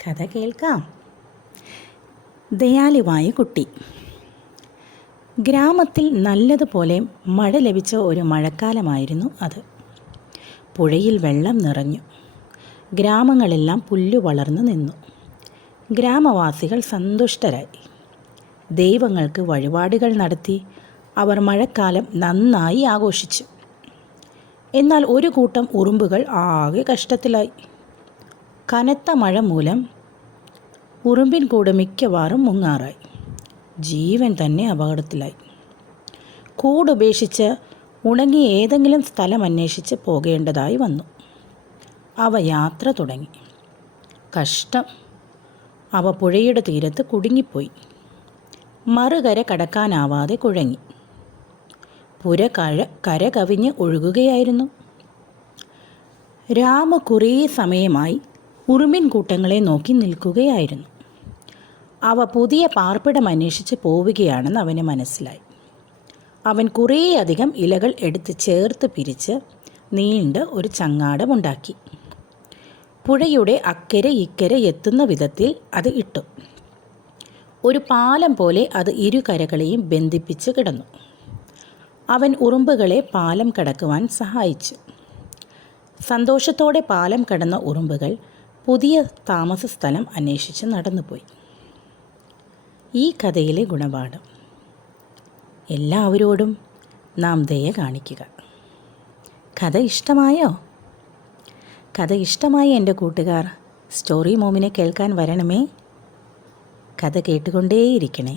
കഥ കേൾക്കാം. ദയാലുവായ കുട്ടി. ഗ്രാമത്തിൽ നല്ലതുപോലെ മഴ ലഭിച്ച ഒരു മഴക്കാലമായിരുന്നു അത്. പുഴയിൽ വെള്ളം നിറഞ്ഞു. ഗ്രാമങ്ങളെല്ലാം പുല്ലു വളർന്നു നിന്നു. ഗ്രാമവാസികൾ സന്തുഷ്ടരായി. ദൈവങ്ങൾക്ക് വഴിപാടുകൾ നടത്തി അവർ മഴക്കാലം നന്നായി ആഘോഷിച്ചു. എന്നാൽ ഒരു കൂട്ടം ഉറുമ്പുകൾ ആകെ കഷ്ടത്തിലായി. കനത്ത മഴ മൂലം ഉറുമ്പിൻ കൂട് മിക്കവാറും മുങ്ങാറായി. ജീവൻ തന്നെ അപകടത്തിലായി. കൂടുപേക്ഷിച്ച് ഉണങ്ങിയ ഏതെങ്കിലും സ്ഥലം അന്വേഷിച്ച് പോകേണ്ടതായി വന്നു. അവ യാത്ര തുടങ്ങി. കഷ്ടം, അവ പുഴയുടെ തീരത്ത് കുടുങ്ങിപ്പോയി. മറുകര കടക്കാനാവാതെ കുഴങ്ങി. പുര കര കവിഞ്ഞ് ഒഴുകുകയായിരുന്നു. രാമ കുറേ സമയമായി ഉറുമ്പിൻ കൂട്ടങ്ങളെ നോക്കി നിൽക്കുകയായിരുന്നു. അവ പുതിയ പാർപ്പിടം അന്വേഷിച്ച് പോവുകയാണെന്ന് അവന് മനസ്സിലായി. അവൻ കുറേയധികം ഇലകൾ എടുത്ത് ചേർത്ത് പിരിച്ച് നീണ്ട ഒരു ചങ്ങാടമുണ്ടാക്കി. പുഴയുടെ അക്കരെ ഇക്കരെ എത്തുന്ന വിധത്തിൽ അത് ഇട്ടു. ഒരു പാലം പോലെ അത് ഇരുകരകളെയും ബന്ധിപ്പിച്ച് കിടന്നു. അവൻ ഉറുമ്പുകളെ പാലം കടക്കുവാൻ സഹായിച്ചു. സന്തോഷത്തോടെ പാലം കടന്ന ഉറുമ്പുകൾ പുതിയ താമസ സ്ഥലം അന്വേഷിച്ച് നടന്നുപോയി. ഈ കഥയിലെ ഗുണപാഠം: എല്ലാവരോടും നാം ദയ കാണിക്കുക. കഥ ഇഷ്ടമായോ? കഥ ഇഷ്ടമായി എൻ്റെ കൂട്ടുകാർ സ്റ്റോറി മോമിനെ കേൾക്കാൻ വരണമേ. കഥ കേട്ടുകൊണ്ടേയിരിക്കണേ.